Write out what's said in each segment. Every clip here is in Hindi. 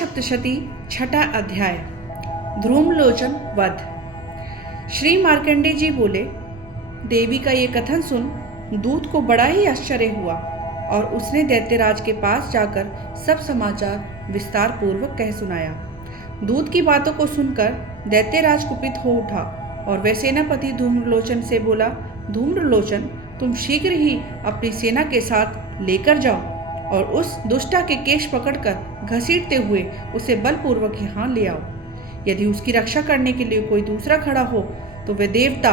सप्तशती छठा अध्याय ध्रुमलोचन वध। श्री मार्कंडेय जी बोले, देवी का ये कथन सुन दूत को बड़ा ही आश्चर्य हुआ और उसने दैत्यराज के पास जाकर सब समाचार विस्तार पूर्वक कह सुनाया। दूत की बातों को सुनकर दैत्यराज कुपित हो उठा और वह सेनापति धूम्रलोचन से बोला, धूम्रलोचन, तुम शीघ्र ही अपनी सेना के साथ लेकर जाओ और उस दुष्टा के केश पकड़कर घसीटते हुए उसे बलपूर्वक यहाँ ले आओ। यदि उसकी रक्षा करने के लिए कोई दूसरा खड़ा हो तो वह देवता,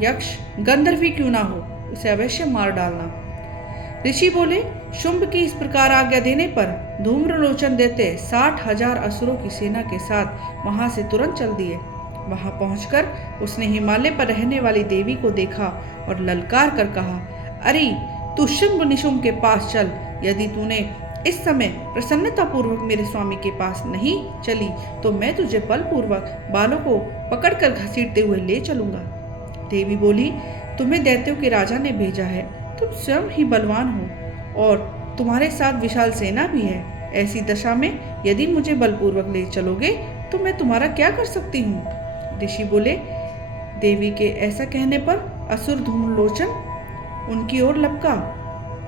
यक्ष, गंधर्व ही क्यों ना हो, उसे अवश्य मार डालना। ऋषि बोले, शुंभ की इस प्रकार आज्ञा देने पर धूम्रलोचन देते 60,000 असुरों की सेना के साथ वहां से तुरंत चल दिए। वहां पहुंचकर उसने हिमालय पर रहने वाली देवी को देखा और ललकार कर कहा, अरे तू शुंभ निशुंभ के पास चल। यदि तूने इस समय प्रसन्नतापूर्वक मेरे स्वामी के पास नहीं चली तो मैं तुझे बलपूर्वक बालों को पकड़कर घसीटते हुए ले चलूंगा। देवी बोली, तुम्हें दैत्यों के राजा ने भेजा है, तुम स्वयं ही बलवान हो और तुम्हारे साथ विशाल सेना भी है। ऐसी दशा में यदि मुझे बलपूर्वक ले चलोगे तो मैं तुम्हारा क्या कर सकती हूँ। ऋषि बोले, देवी के ऐसा कहने पर असुर धूम्रलोचन उनकी ओर लपका।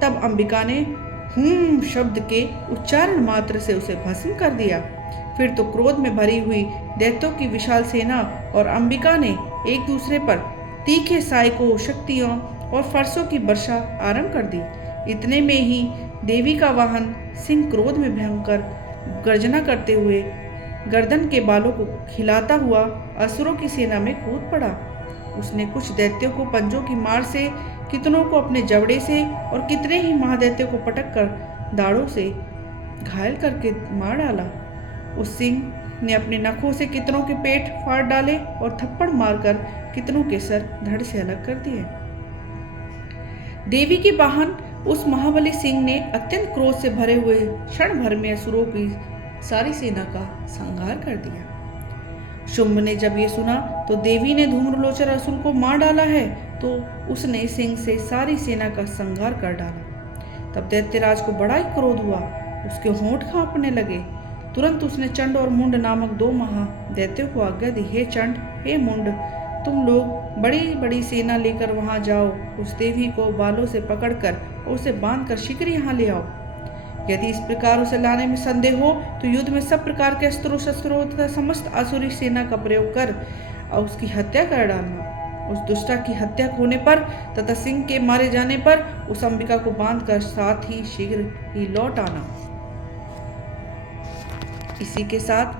तब अंबिका ने शब्द के उच्चारण मात्र से उसे भस्म कर दिया। फिर तो क्रोध में भरी हुई दैत्यों की विशाल सेना और अंबिका ने एक दूसरे पर तीखे सायकों, शक्तियों और फरसों की वर्षा आरंभ कर दी। इतने में ही देवी का वाहन सिंह क्रोध में भयंकर गर्जना करते हुए गर्दन के बालों को खिलाता हुआ असुरों की सेना में कूद पड़ा। उसने कुछ दैत्यों को पंजों की मार से, कितनों को अपने जबड़े से और कितने ही महादैत्यों को पटक कर दाड़ों से घायल करके मार डाला। उस सिंह ने अपने नखों से कितनों के पेट फाड़ डाले और थप्पड़ मारकर कितनों के सर धड़ से अलग कर दिए। देवी के वाहन उस महाबली सिंह ने अत्यंत क्रोध से भरे हुए क्षण भर में असुरों की सारी सेना का संहार कर दिया। शुंभ ने जब ये सुना तो देवी ने धूम्रलोचन असुर को मार डाला है तो उसने सिंह से सारी सेना का संहार कर डाला। तब दैत्यराज को बड़ा ही क्रोध हुआ, उसके होंठ कांपने लगे। तुरंत उसने चंड और मुंड नामक 2 महादैत्यों को आज्ञा दी, हे चंड, हे मुंड, तुम लोग बड़ी बड़ी सेना लेकर वहां जाओ। उस देवी को बालों से पकड़कर और उसे बांधकर शीघ्र यहाँ ले आओ। यदि इस प्रकार उसे लाने में संदेह हो तो युद्ध में सब प्रकार के अस्त्रों शस्त्रों तथा समस्त आसुरी सेना का प्रयोग कर और उसकी हत्या कर डालना। उस दुष्टा की हत्या होने पर तथा सिंह के मारे जाने पर उस अंबिका को बांधकर साथ ही शीघ्र ही लौट आना। इसी के साथ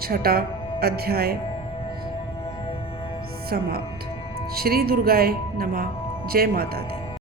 छठा अध्याय समाप्त। श्री दुर्गाय नमः। जय माता दी।